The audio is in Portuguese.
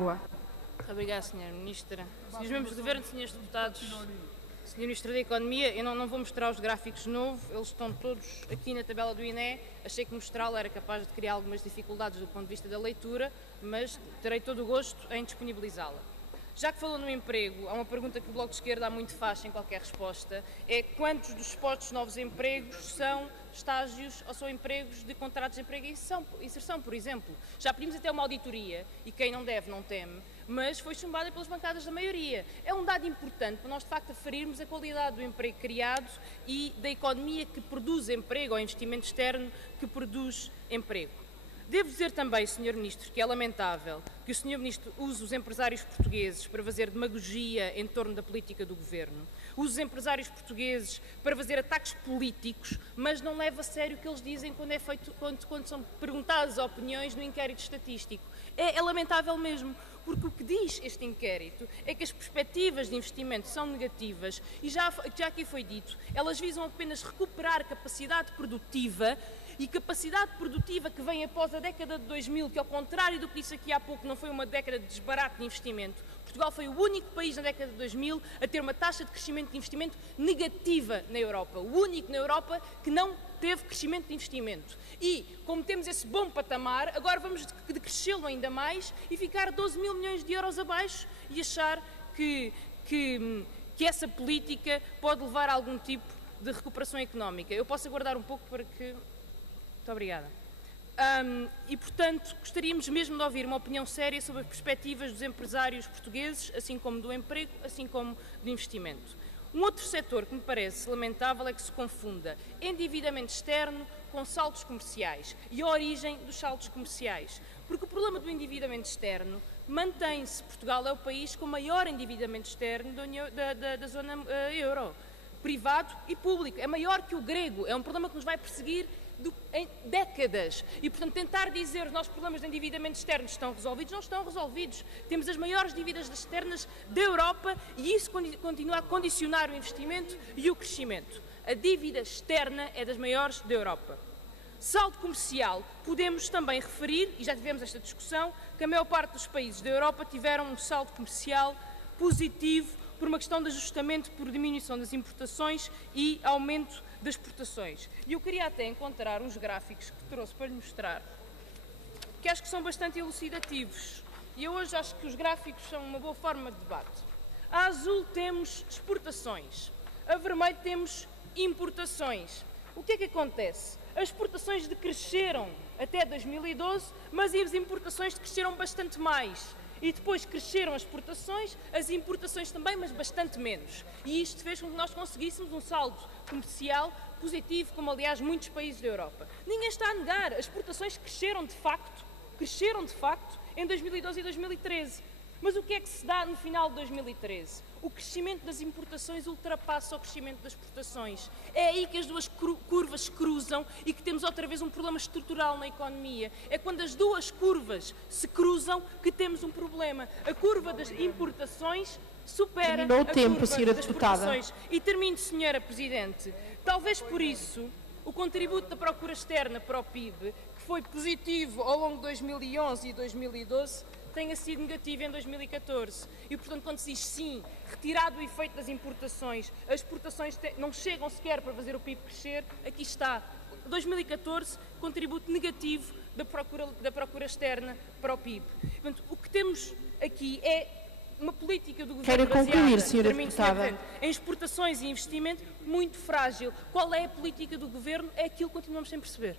Boa. Obrigada, Sra. Ministra. Senhores membros do Governo, senhores deputados, Sr. Ministro da Economia, eu não vou mostrar os gráficos de novo, eles estão todos aqui na tabela do INE. Achei que mostrá-lo era capaz de criar algumas dificuldades do ponto de vista da leitura, mas terei todo o gosto em disponibilizá-la. Já que falou no emprego, há uma pergunta que o Bloco de Esquerda muito faz sem qualquer resposta, é quantos dos supostos novos empregos são estágios ou são empregos de contratos de emprego e inserção, por exemplo. Já pedimos até uma auditoria, e quem não deve não teme, mas foi chumbada pelas bancadas da maioria. É um dado importante para nós, de facto, aferirmos a qualidade do emprego criado e da economia que produz emprego, ou investimento externo que produz emprego. Devo dizer também, Sr. Ministro, que é lamentável que o Sr. Ministro use os empresários portugueses para fazer demagogia em torno da política do Governo, use os empresários portugueses para fazer ataques políticos, mas não leva a sério o que eles dizem quando são perguntadas opiniões no inquérito estatístico. É lamentável mesmo, porque o que diz este inquérito é que as perspectivas de investimento são negativas e já aqui foi dito, elas visam apenas recuperar capacidade produtiva e capacidade produtiva que vem após a década de 2000, que ao contrário do que disse aqui há pouco, não foi uma década de desbarato de investimento. Portugal foi o único país na década de 2000 a ter uma taxa de crescimento de investimento negativa na Europa. O único na Europa que não teve crescimento de investimento. E, como temos esse bom patamar, agora vamos decrescê-lo ainda mais e ficar 12 mil milhões de euros abaixo e achar que essa política pode levar a algum tipo de recuperação económica. Eu posso aguardar um pouco para que... Muito obrigada. E, portanto, gostaríamos mesmo de ouvir uma opinião séria sobre as perspectivas dos empresários portugueses, assim como do emprego, assim como do investimento. Um outro setor que me parece lamentável é que se confunda endividamento externo com saldos comerciais e a origem dos saldos comerciais. Porque o problema do endividamento externo mantém-se. Portugal é o país com maior endividamento externo da zona euro. Privado e público. É maior que o grego. É um problema que nos vai perseguir em décadas. E, portanto, tentar dizer que os nossos problemas de endividamento externo estão resolvidos, não estão resolvidos. Temos as maiores dívidas externas da Europa e isso continua a condicionar o investimento e o crescimento. A dívida externa é das maiores da Europa. Saldo comercial, podemos também referir, e já tivemos esta discussão, que a maior parte dos países da Europa tiveram um saldo comercial positivo por uma questão de ajustamento por diminuição das importações e aumento das exportações. E eu queria até encontrar uns gráficos que trouxe para lhe mostrar, que acho que são bastante elucidativos. E eu hoje acho que os gráficos são uma boa forma de debate. A azul temos exportações, a vermelho temos importações. O que é que acontece? As exportações decresceram até 2012, mas as importações decresceram bastante mais. E depois cresceram as exportações, as importações também, mas bastante menos. E isto fez com que nós conseguíssemos um saldo comercial positivo, como aliás muitos países da Europa. Ninguém está a negar, as exportações cresceram de facto em 2012 e 2013. Mas o que é que se dá no final de 2013? O crescimento das importações ultrapassa o crescimento das exportações. É aí que as duas curvas se cruzam e que temos outra vez um problema estrutural na economia. É quando as duas curvas se cruzam que temos um problema. A curva das importações supera a curva das exportações. E termino, Sra. Presidente. Talvez por isso o contributo da procura externa para o PIB, que foi positivo ao longo de 2011 e 2012, tenha sido negativo em 2014. E, portanto, quando se diz sim, retirado o efeito das importações, as exportações não chegam sequer para fazer o PIB crescer, aqui está. 2014, contributo negativo da procura externa para o PIB. Portanto, o que temos aqui é uma política do governo baseada em exportações e investimento muito frágil. Qual é a política do governo? É aquilo que continuamos sem perceber.